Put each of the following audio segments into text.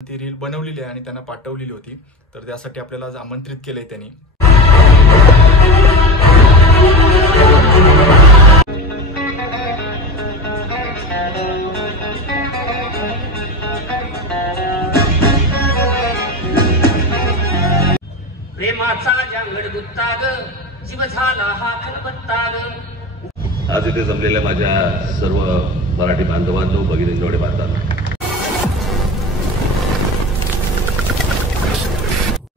ती रील बनवलेली आहे आणि त्यांना पाठवलेली होती, तर त्यासाठी आपल्याला आज आमंत्रित केलंय त्यांनी. प्रेमाचा जांगड गुत्ताग जीव झाला हा खलबत्ताग. आज इथे जमलेल्या माझ्या सर्व मराठी बांधवांनो, भगिनींनो, बांधवांनो,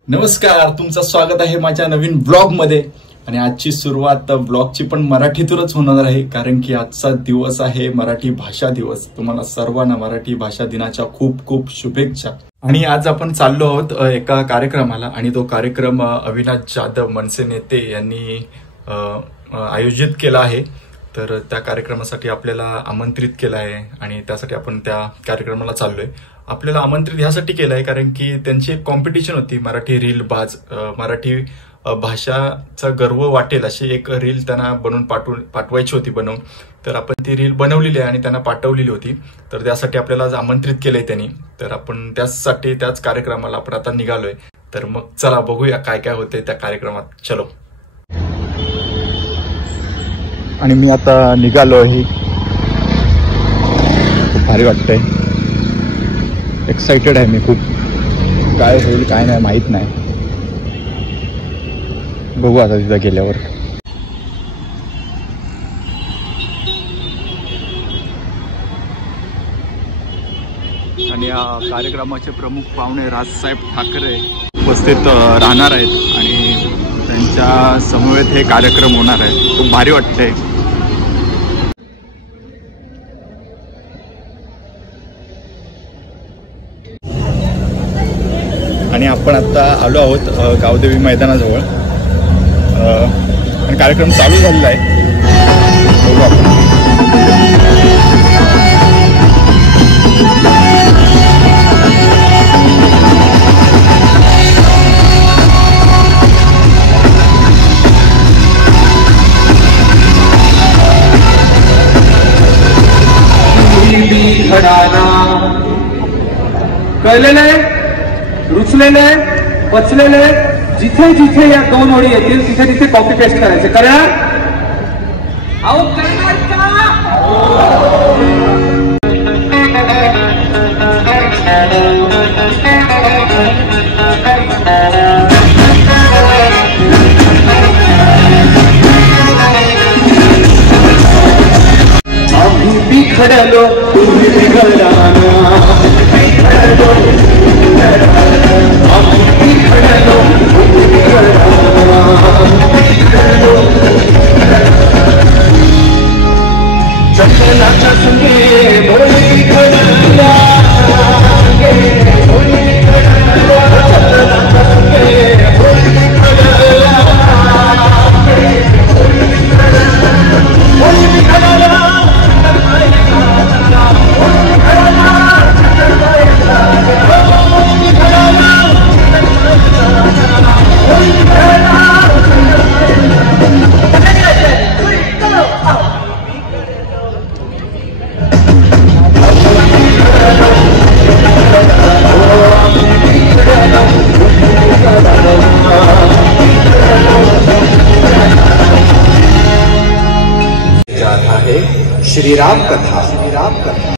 नमस्कार. तुमचं स्वागत आहे माझ्या नवीन ब्लॉग मध्ये. आणि आजची सुरुवात ब्लॉगची पण मराठीतूनच होणार आहे, कारण की आजचा दिवस आहे मराठी भाषा दिवस. तुम्हाला सर्वांना मराठी भाषा दिनाच्या खूप खूप शुभेच्छा. आणि आज आपण चाललो आहोत एका कार्यक्रमाला, आणि तो कार्यक्रम अविनाश जाधव मनसे नेते यांनी आयोजित केला आहे. तर त्या कार्यक्रमासाठी आपल्याला आमंत्रित केलं आहे आणि त्यासाठी आपण त्या कार्यक्रमाला चाललोय. आपल्याला आमंत्रित ह्यासाठी केलं आहे कारण की त्यांची एक कॉम्पिटिशन होती, मराठी रील बाज, मराठी भाषाचा गर्व वाटेल अशी एक रील त्यांना बनवून पाठवायची होती बनवून. तर आपण ती रील बनवलेली आहे आणि त्यांना पाठवलेली होती, तर त्यासाठी आपल्याला आज आमंत्रित केलंय त्यांनी. तर आपण त्याच कार्यक्रमाला आपण आता निघालोय. तर मग चला बघूया काय काय होते त्या कार्यक्रमात. चलो. आणि मी आता निघालो आहे. खूप भारी वाटतंय, एक्साइटेड आहे मी खूप. काय होईल काय नाही माहित नाही, बघू आता तिथं गेल्यावर. आणि या कार्यक्रमाचे प्रमुख पाहुणे राजसाहेब ठाकरे उपस्थित राहणार आहेत आणि त्यांच्या समवेत हे कार्यक्रम होणार आहे. खूप भारी वाटतंय. आणि आपण आता आलो आहोत गावदेवी मैदानाजवळ आणि कार्यक्रम चालू झालेला आहे. बघू आपण. कळलेलं आहे, रुचलेलं आहे, पचलेलं आहे. जिथे जिथे या दोन ओळी येतील तिथे तिथे कॉपी पेस्ट करायचे. करणार? अहो करणार का? आम्ही बिघडलो तुम्ही बिघडला ना. जंगलाच्या संगे बोली घडला, जंगलाच्या संगे बोली घडला, बोली घडला. श्रीराम कथा. श्रीराम कथा.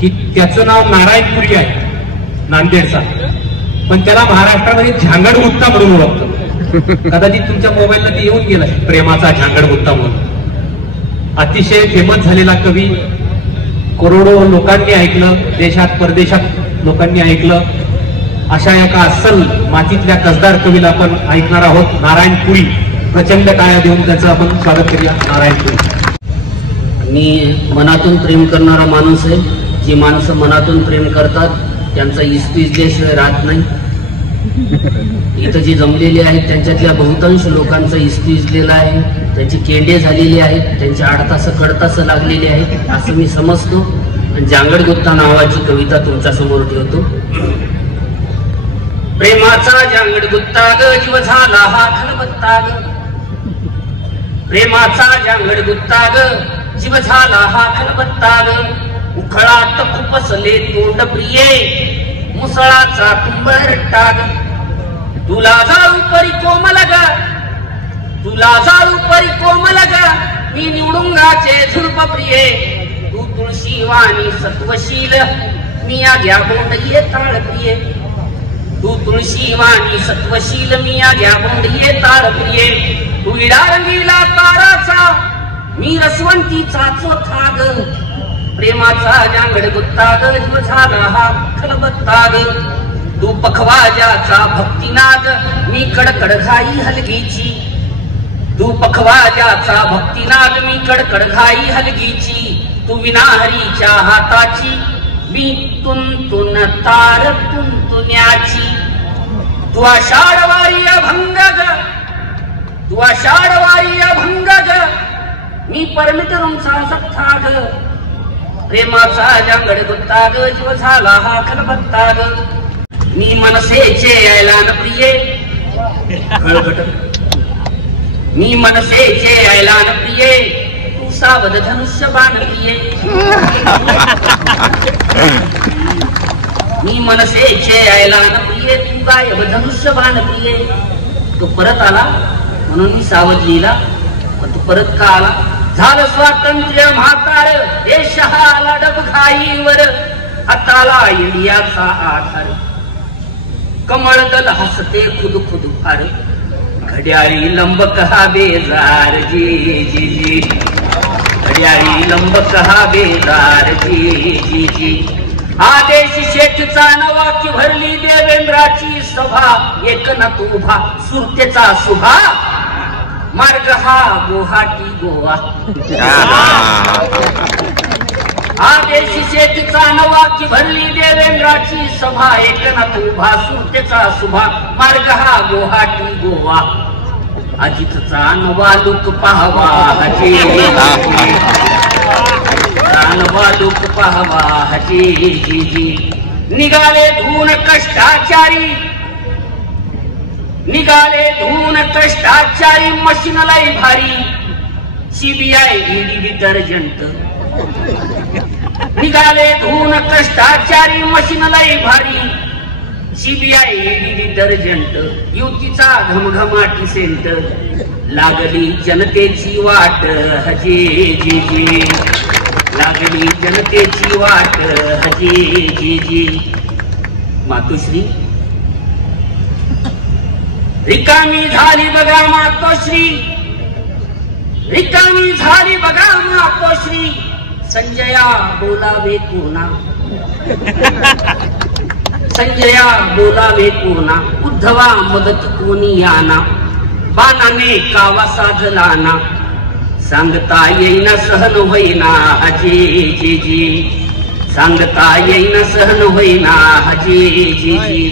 की त्याचं नाव नारायणपुरी आहे नांदेडचा, पण त्याला महाराष्ट्रामध्ये झांगड गुत्ता म्हणून ओळखतो. कदाचित तुमच्या मोबाईलला ते येऊन गेलाय, प्रेमाचा झांगड गुत्ता म्हणून. अतिशय फेमस झालेला कवी, करोडो लोकांनी ऐकलं, देशात परदेशात लोकांनी ऐकलं. अशा एका अस्सल मातीतल्या कसदार कवीला आपण ऐकणार आहोत, नारायणपुरी. प्रचंड टाळ्या देऊन त्याचं आपण स्वागत करूया. नारायणपुरी. मी मनातून प्रेम करणारा माणूस आहे. जी माणसं मनातून प्रेम करतात त्यांचा इस्पिजल्याशिवाय राहत नाही. इथं जी जमलेली आहेत त्यांच्यातल्या बहुतांश लोकांचा इस्पिजलेला आहे, त्यांची केंडे झालेली आहेत, त्यांची आडतास कडतास लागलेली आहेत असं मी समजतो. जांगड गुत्ता नावाची कविता तुमच्या समोर ठेवतो. प्रेमाचा जांगड गुत्ता ग, जीव झाला हा खलबत्ता ग. प्रेमाचा जांगड गुत्ता ग, जीव झाला हा खलबत्ता ग. उखळात खुपसले तोंड प्रिये, मुसळाचा तुंबळ टाग. तुला जाळू परी कोमल ग, तुला जाळू परी कोमल ग, मी निवडुंगाचे झुडप प्रिये. तू तुळशी वाणी सत्वशील, मी आग्या बोंडये ताळ प्रिये. तू तुळशी वाणी सत्वशील, मी आग्या बोंडये ताळ प्रिये. तू विडा रंगीला ताराचा, मी रसवंतीचा चोथा ग. प्रेमाचा जांगड गुत्ता ग, जीव झाला हा खलबत्ता ग. तू पखवाजाचा भक्तिनाद, मी कडकड घाई हलगीची. तू पखवाजाचा भक्तिनाद, मी कडकड घाई हलगीची. तू विनाहरीच्या हाताची, मी तुंतुन तार तुंतुण्याची. तू आषाढवारी अभंग ग, तू आषाढवारी अभंग ग, मी परमिटरूंचा सख्खा ग. प्रेमाचा जांगड गुत्ता ग, जीव झाला हा खलबत्ता ग. मी मनसेचे ऐलान प्रिये, खळखट. मी मनसेचे ऐलान प्रिये, तू सावध धनुष्यबाण प्रिये. मी मनसेचे ऐलान प्रिये, तू गायब धनुष्यबाण प्रिये. तो परत आला म्हणून मी सावध लिहिला, पण तू परत का आला? झालं स्वातंत्र्य म्हातार, देश आला डबघाईवर, हाताला इंडियाचा आधार. कमळ दल हसते खुद खुद फार, घड्याळी लंबक हा बेजार जी जी जी. घड्याळी लंबक हा बेजार जी जी जी. आदेश शेठचा नवा की भरली देवेंद्राची सभा, एक न तू उभा सुरतेचा शुभा, मार्ग हा गुवाहाटी गोवा. आदेश शेठचा नवा की भरली देवेंद्राची सभा, एकनाथ उभा सुरतेचा शुभा, मार्ग हा गुवाहाटी गोवा. अजितचा नवा लूक पाहावा हजे, नवा लूक पाहावा हजे जी जी. निघाले धून कष्टाचारी, निघाले धून कष्टाचारी, मशीन लाई भारी. CBI ED detergent. निघाले धून कष्टाचारी, मशीन लाई भारी. CBI ED detergent. युतीचा घमघमाटी सेंट, लागली जनतेची वाट हजे जी जी. लागली जनतेची वाट हजे जी जी. मातोश्री रिकामी झाली बघा मातोश्री, रिकामी झाली बघा मातोश्री. संजया बोलावे कोणा, संजया बोलावे कोणा. उद्धवा मदत कोणी याना, बाणाने कावा साजला ना. सांगता येईना सहन होईना हजे जी जी. सांगता येईना सहन होईना हजे जी जी.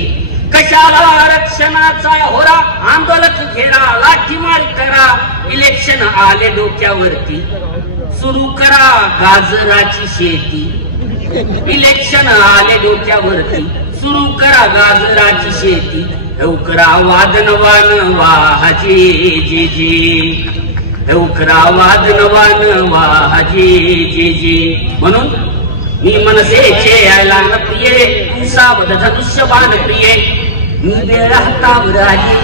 कशाला आरक्षणाचा होरा, आंदोलक घेरा, लाठीमार करा. इलेक्शन आले डोक्यावरती, सुरू करा गाजराची शेती. इलेक्शन आले डोक्यावरती, सुरू करा गाजराची शेती. लवकरा वादन वान वाहजे जी जी. लवकरा वादन वान वाहजे जी जी. म्हणून मी मनसेचे ऐलान प्रिये, तू सावध धनुष्यबाण प्रिये. मी वेळ हातावर आली,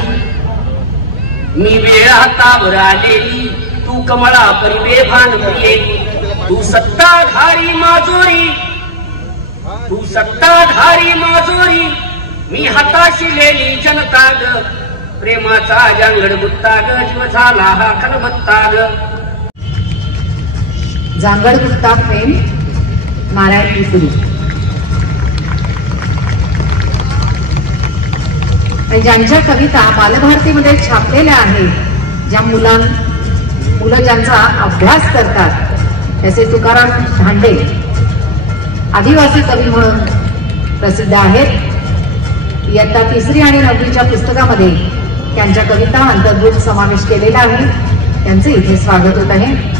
मी वेळ हातावर आलेली, तू कमळा परिवेभान प्रिये. तू सत्ताधारी माजोरी, तू सत्ताधारी माजोरी, मी हाताशिलेली जनता ग, प्रेमाचा जांगड गुत्ता ग, जीव झाला हा खलबत्ता ग. जांगड गुत्ता फेम नारायण पिपरी. ज्यांच्या कविता बालभारतीमध्ये छापलेल्या आहेत, ज्या मुलं ज्यांचा अभ्यास करतात, त्याचे तुकाराम धांडे आदिवासी कवी म्हणून प्रसिद्ध आहेत. इयत्ता 3री आणि 9वीच्या पुस्तकामध्ये त्यांच्या कविता अंतर्भूत समावेश केलेला आहे. त्यांचे इथे स्वागत होत आहे.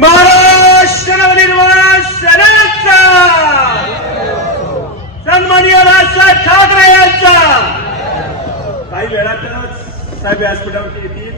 महाराष्ट्र नवनिर्माण सेनेचा सन्माननीय राजसाहेब ठाकरे यांचा काही वेळातच साहेब व्यासपीठावरती येतील.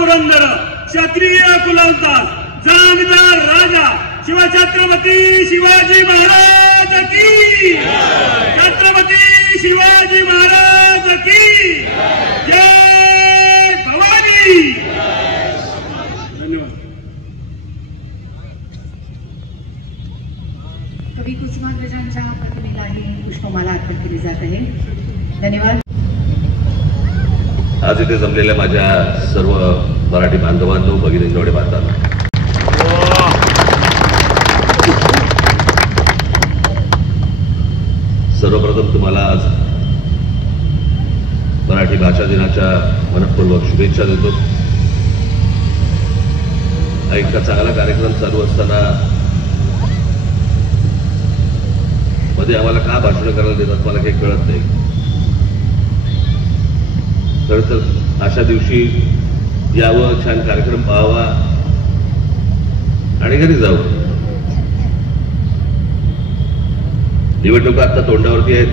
पुरंदर क्षत्रिय कुलवंतार जागदार राजा शिवछत्रपती शिवाजी महाराज की, छत्रपती शिवाजी महाराज की जय भवानी. धन्यवाद. कवी कुसुमाग्रजांच्या प्रतिमेलाही पुष्पमाला अर्पण केली जात आहे. धन्यवाद. आज इथे जमलेल्या माझ्या सर्व मराठी बांधवांनो, भगिनींनो, बांधवांनो, सर्वप्रथम तुम्हाला आज मराठी भाषा दिनाच्या मनपूर्वक शुभेच्छा देतो. हा इतका चांगला कार्यक्रम चालू असताना मध्ये आम्हाला का भाषण करायला देतात मला काही कळत नाही. खरं तर अशा दिवशी यावं, छान कार्यक्रम पाहावा आणि घरी जावं. निवडणुका आता तोंडावरती आहेत.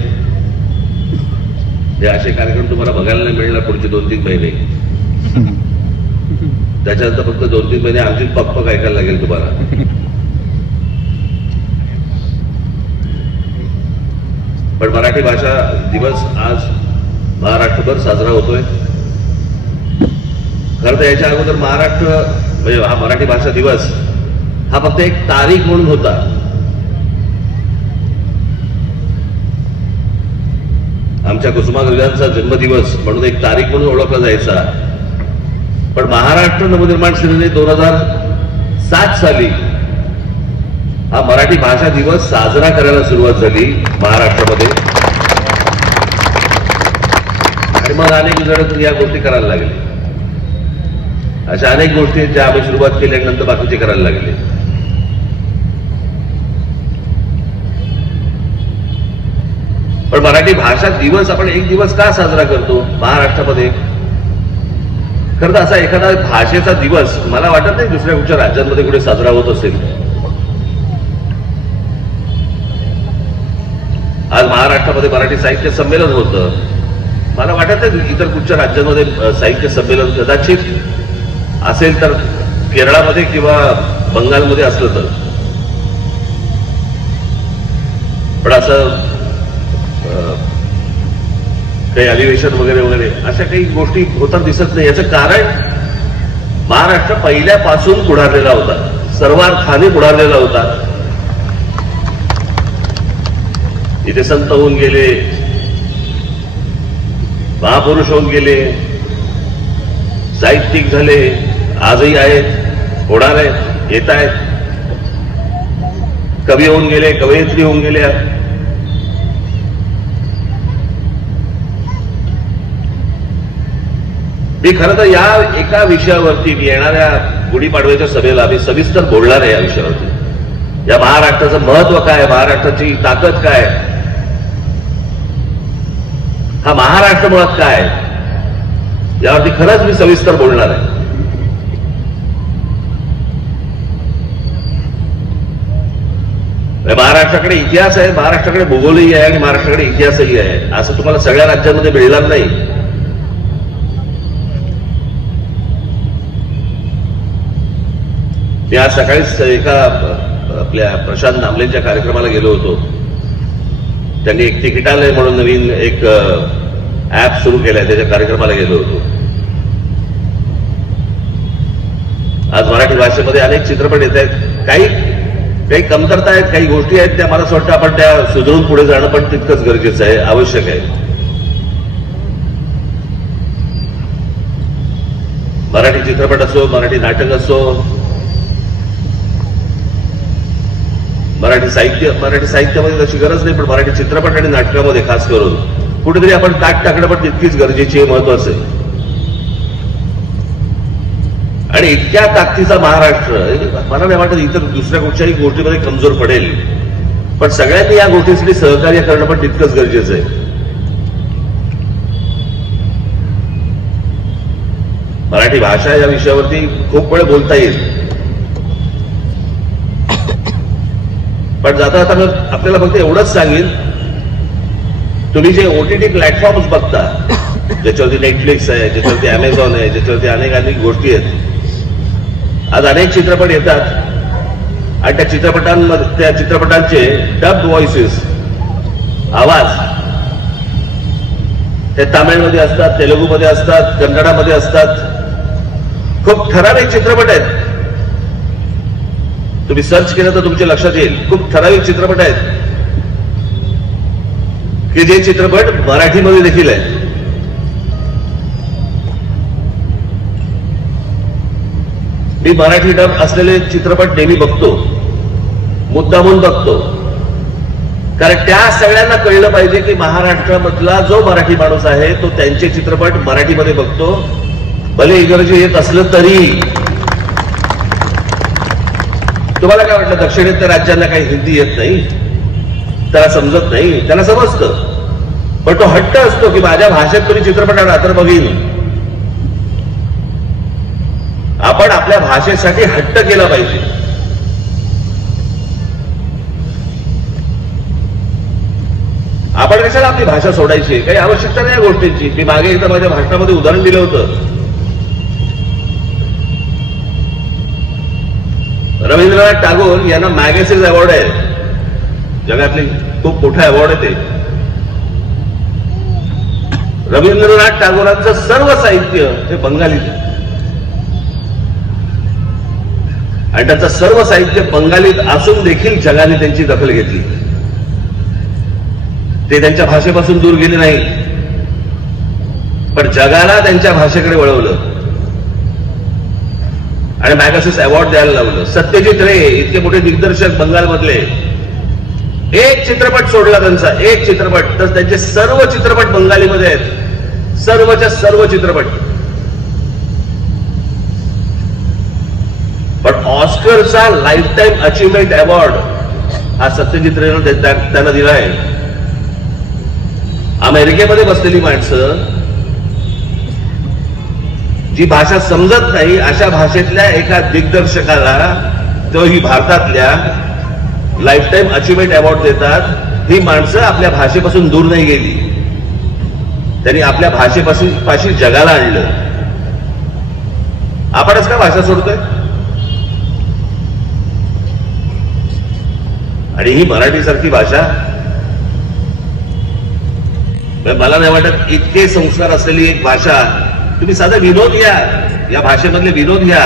हे असे कार्यक्रम तुम्हाला बघायला नाही मिळणार पुढचे 2-3 महिने. त्याच्यानंतर फक्त 2-3 महिने आमची पक ऐकायला लागेल तुम्हाला. पण मराठी भाषा दिवस आज महाराष्ट्रभर साजरा होतोय. खरं तर याच्या अगोदर महाराष्ट्र म्हणजे हा मराठी भाषा दिवस हा फक्त एक तारीख म्हणून होता. आमच्या कुसुमाग्रजांचा जन्मदिवस म्हणून एक तारीख म्हणून ओळखला जायचा. पण महाराष्ट्र नवनिर्माण सेनेने 2007 साली हा मराठी भाषा दिवस साजरा करायला सुरुवात झाली महाराष्ट्रामध्ये. आणि मग अनेक जण या गोष्टी करायला लागले. अशा अनेक गोष्टी ज्या आम्ही सुरुवात केल्यानंतर बाकीचे करायला लागले. पण मराठी भाषा दिवस आपण एक दिवस का साजरा करतो महाराष्ट्रामध्ये? खरं तर असा एखादा भाषेचा दिवस मला वाटत नाही दुसऱ्या कुठच्या राज्यांमध्ये कुठे साजरा होत असेल. आज महाराष्ट्रामध्ये मराठी साहित्य संमेलन होतं. मला वाटत नाही इतर कुठच्या राज्यांमध्ये साहित्य संमेलन कदाचित असेल तर केरळामध्ये किंवा बंगालमध्ये असलं तर. पण असं काही अधिवेशन वगैरे वगैरे अशा काही गोष्टी होताना दिसत नाही. याचं कारण महाराष्ट्र पहिल्यापासून पुढारलेला होता, सर्वार्थाने पुढारलेला होता. इथे संत होऊन गेले, महापुरुष होऊन गेले, साहित्यिक झाले, आजही आहेत, होणार आहेत, येत आहेत, कवी होऊन गेले, कवयित्री होऊन गेल्या. मी खरं तर या एका विषयावरती येणाऱ्या गुढीपाडव्याच्या सभेला मी सविस्तर बोलणार आहे. या विषयावरती या महाराष्ट्राचं महत्व काय, महाराष्ट्राची ताकद काय, हा महाराष्ट्र मुळात काय, यावरती खरंच मी सविस्तर बोलणार आहे. महाराष्ट्राकडे इतिहास आहे, महाराष्ट्राकडे भूगोलही आहे आणि महाराष्ट्राकडे इतिहासही आहे. असं तुम्हाला सगळ्या राज्यांमध्ये मिळणार नाही. मी आज सकाळीच एका आपल्या प्रशांत दामलेंच्या कार्यक्रमाला गेलो होतो. त्यांनी एक तिकिटालय म्हणून नवीन एक ऍप सुरू केलाय, त्याच्या कार्यक्रमाला गेलो होतो. आज मराठी भाषेमध्ये अनेक चित्रपट येत आहेत. काही कमतरता आहेत, काही गोष्टी आहेत, त्या मला असं वाटतं आपण त्या सुधारून पुढे जाणं पण तितकंच गरजेचं आहे, आवश्यक आहे. मराठी चित्रपट असो, मराठी नाटक असो, मराठी साहित्यामध्ये तशी गरज नाही, पण मराठी चित्रपट आणि नाटकामध्ये खास करून कुठेतरी आपण ताट टाकणं पण तितकीच गरजेची आहे, महत्वाचं आहे. आणि इतक्या ताकदीचा महाराष्ट्र मला नाही वाटत इतर दुसऱ्या कुठच्याही गोष्टीमध्ये कमजोर पडेल, पण सगळ्यांनी या गोष्टीसाठी सहकार्य करणं पण तितकंच गरजेचं आहे. मराठी भाषा या विषयावरती खूप वेळ बोलता येईल, पण जाता जाता आपल्याला फक्त एवढंच सांगेल, तुम्ही जे OTT प्लॅटफॉर्म्स बघता, ज्याच्यावरती नेटफ्लिक्स आहे, ज्याच्यावरती अमेझॉन आहे, ज्याच्यावरती अनेक गोष्टी आहेत, आज अनेक चित्रपट येतात आणि त्या चित्रपटांचे डब्ड व्हॉइसेस, आवाज ते तामिळमध्ये असतात, तेलुगूमध्ये असतात, कन्नडामध्ये असतात. खूप ठराविक चित्रपट आहेत, तुम्ही सर्च केलं तर तुमच्या लक्षात येईल. खूप ठराविक चित्रपट आहेत की जे चित्रपट मराठीमध्ये देखील आहेत. मी मराठी डब असलेले चित्रपट नेहमी बघतो, मुद्दामून बघतो, कारण त्या सगळ्यांना कळलं पाहिजे की महाराष्ट्रामधला जो मराठी माणूस आहे तो त्यांचे चित्रपट मराठीमध्ये बघतो, भले इंग्रजी येत असलं तरी. तुम्हाला काय वाटलं, दक्षिणेतल्या राज्यांना काही हिंदी येत नाही, त्याला समजत नाही, त्याला समजतं, पण तो हट्ट असतो की माझ्या भाषेत तुम्ही चित्रपट आणा तर बघीन. आपण आपल्या भाषेसाठी हट्ट केला पाहिजे. आपण कशाला आपली भाषा सोडायची, काही आवश्यकता नाही या गोष्टींची. मी मागे एकदा माझ्या भाषणामध्ये उदाहरण दिलं होतं. रवींद्रनाथ टागोर यांना मॅगसेस अवॉर्ड आहे, जगातली खूप मोठा अवॉर्ड आहे ते. रवींद्रनाथ टागोरांचं सर्व साहित्य हे बंगालीत आहे आणि त्यांचं सर्व साहित्य बंगालीत असून देखील जगाने त्यांची दखल घेतली. ते त्यांच्या भाषेपासून दूर गेले नाही, पण जगाला त्यांच्या भाषेकडे वळवलं आणि मॅगसेस अवॉर्ड द्यायला लावलं. सत्यजित रे इतके मोठे दिग्दर्शक बंगालमधले, एक चित्रपट सोडला त्यांचा, एक चित्रपट, तर त्यांचे सर्व चित्रपट बंगालीमध्ये आहेत, सर्वच्या सर्व चित्रपट. पण ऑस्करचा लाईफ टाईम अचीवमेंट अवॉर्ड हा सत्यजित रेनं त्यांना दिला आहे. अमेरिकेमध्ये बसलेली माणसं जी भाषा समजत नाही अशा भाषेतल्या एका दिग्दर्शकाला तोही भारतातल्या लाईफ टाईम अचीवमेंट अवॉर्ड देतात. ही माणसं आपल्या भाषेपासून दूर नाही गेली, त्यांनी आपल्या भाषेपाशी जगाला आणलं. आपणच का भाषा सोडतोय? आणि ही मराठीसारखी भाषा, मला नाही वाटत इतके संस्कार असलेली एक भाषा. तुम्ही साधा विनोद घ्या, या भाषेमधले विनोद घ्या,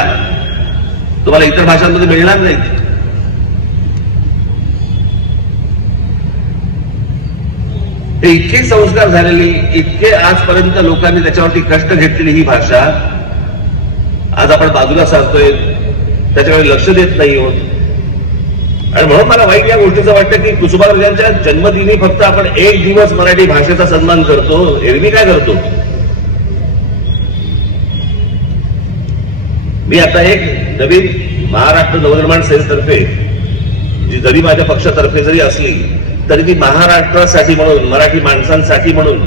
तुम्हाला इतर भाषांमध्ये मिळणार नाहीत. हे इतके संस्कार झालेली, इतके आजपर्यंत लोकांनी त्याच्यावरती कष्ट घेतलेली ही भाषा आज आपण बाजूला सारतोय, त्याच्याकडे लक्ष देत नाही होत. आणि म्हणून मला वाईट या गोष्टीचं वाटतं की कुसुमाग्रजांच्या जन्मदिनी फक्त आपण एक दिवस मराठी भाषेचा सन्मान करतो, एरवी काय करतो. मी आता एक नवीन महाराष्ट्र नवनिर्माण सेनेतर्फे, जी जरी माझ्या पक्षातर्फे जरी असली तरी ती महाराष्ट्रासाठी म्हणून, मराठी माणसांसाठी म्हणून,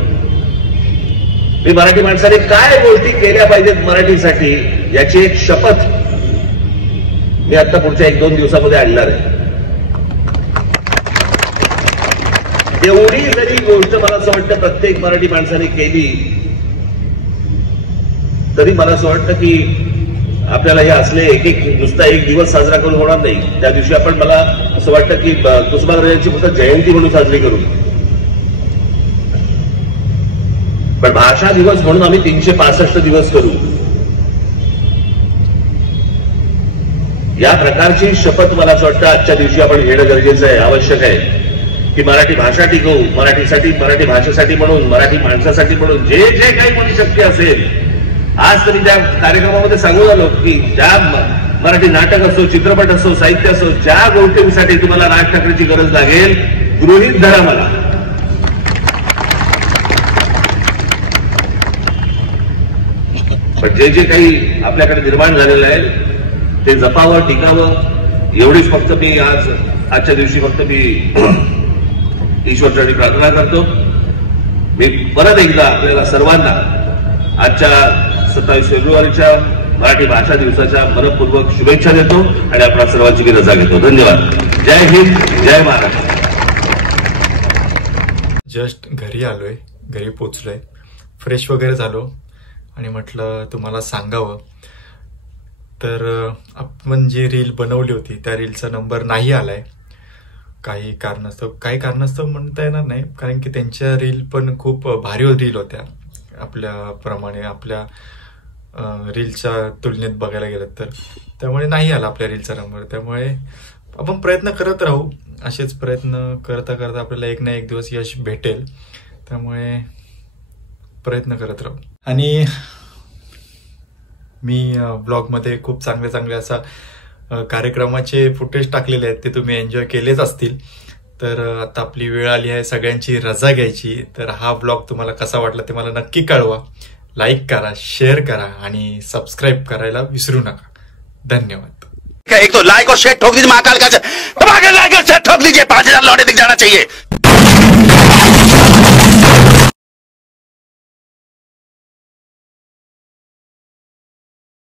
मी मराठी माणसाने काय गोष्टी केल्या पाहिजेत मराठीसाठी याची एक शपथ मी आता पुढच्या 1-2 दिवसामध्ये आणणार आहे. एवढी जरी गोष्ट मला असं वाटतं प्रत्येक मराठी माणसाने केली तरी मला असं वाटतं की आपल्याला हे असले नुसता एक दिवस साजरा करून होणार नाही. त्या दिवशी आपण, मला असं वाटतं की कुसुमाग्रजांची फक्त जयंती म्हणून साजरी करू, पण भाषा दिवस म्हणून आम्ही 365 दिवस करू. या प्रकारची शपथ मला असं वाटतं आजच्या दिवशी आपण घेणं गरजेचं आहे, आवश्यक आहे की मराठी भाषा टिकवू, मराठीसाठी, मराठी भाषेसाठी म्हणून, मराठी माणसासाठी म्हणून जे जे काही कोणी शक्य असेल. आज तरी त्या कार्यक्रमामध्ये सांगू झालो की ज्या मराठी नाटक असो, चित्रपट असो, साहित्य असो, ज्या गोष्टींसाठी तुम्हाला राज ठाकरेची गरज लागेल गृहीत धरा मला. पण जे जे काही आपल्याकडे निर्माण झालेलं आहे ते जपावं, टिकावं, एवढीच फक्त मी आजच्या दिवशी फक्त मी ईश्वरचरणी प्रार्थना करतो. मी परत एकदा आपल्याला सर्वांना आजच्या 27 फेब्रुवारीच्या मराठी भाषा दिवसाच्या मनपूर्वक शुभेच्छा देतो आणि आपल्या सर्वांची मी रजा घेतो. धन्यवाद. जय हिंद, जय महाराष्ट्र. जस्ट घरी आलोय, घरी पोचलोय, फ्रेश वगैरे झालो आणि म्हटलं तुम्हाला सांगावं. तर आपण जी रील बनवली होती त्या रीलचा नंबर नाही आलाय काही कारणास्तव म्हणता येणार नाही, कारण की त्यांच्या रील पण खूप भारी रील होत्या आपल्याप्रमाणे, आपल्या रीलच्या तुलनेत बघायला गेलं तर. त्यामुळे नाही आला आपल्या रीलचा नंबर. त्यामुळे आपण प्रयत्न करत राहू, असेच प्रयत्न करता करता आपल्याला एक ना एक दिवस यश भेटेल. त्यामुळे प्रयत्न करत राहू. आणि मी ब्लॉगमध्ये खूप चांगले असा कार्यक्रमाचे फुटेज टाकलेले आहेत, ते तुम्ही एन्जॉय केलेच असतील. तर आता आपली वेळ आली आहे सगळ्यांची रजा घ्यायची. तर हा ब्लॉग तुम्हाला कसा वाटला ते मला नक्की कळवा. लाईक करा, शेअर करा आणि सबस्क्राईब करायला विसरू नका. धन्यवाद. एक तो लाइक और शेयर ठोक दीजिए, महाकाल का लाइक और शेयर ठोक दीजिए, 5000 लौटे दिख जाना चाहिए.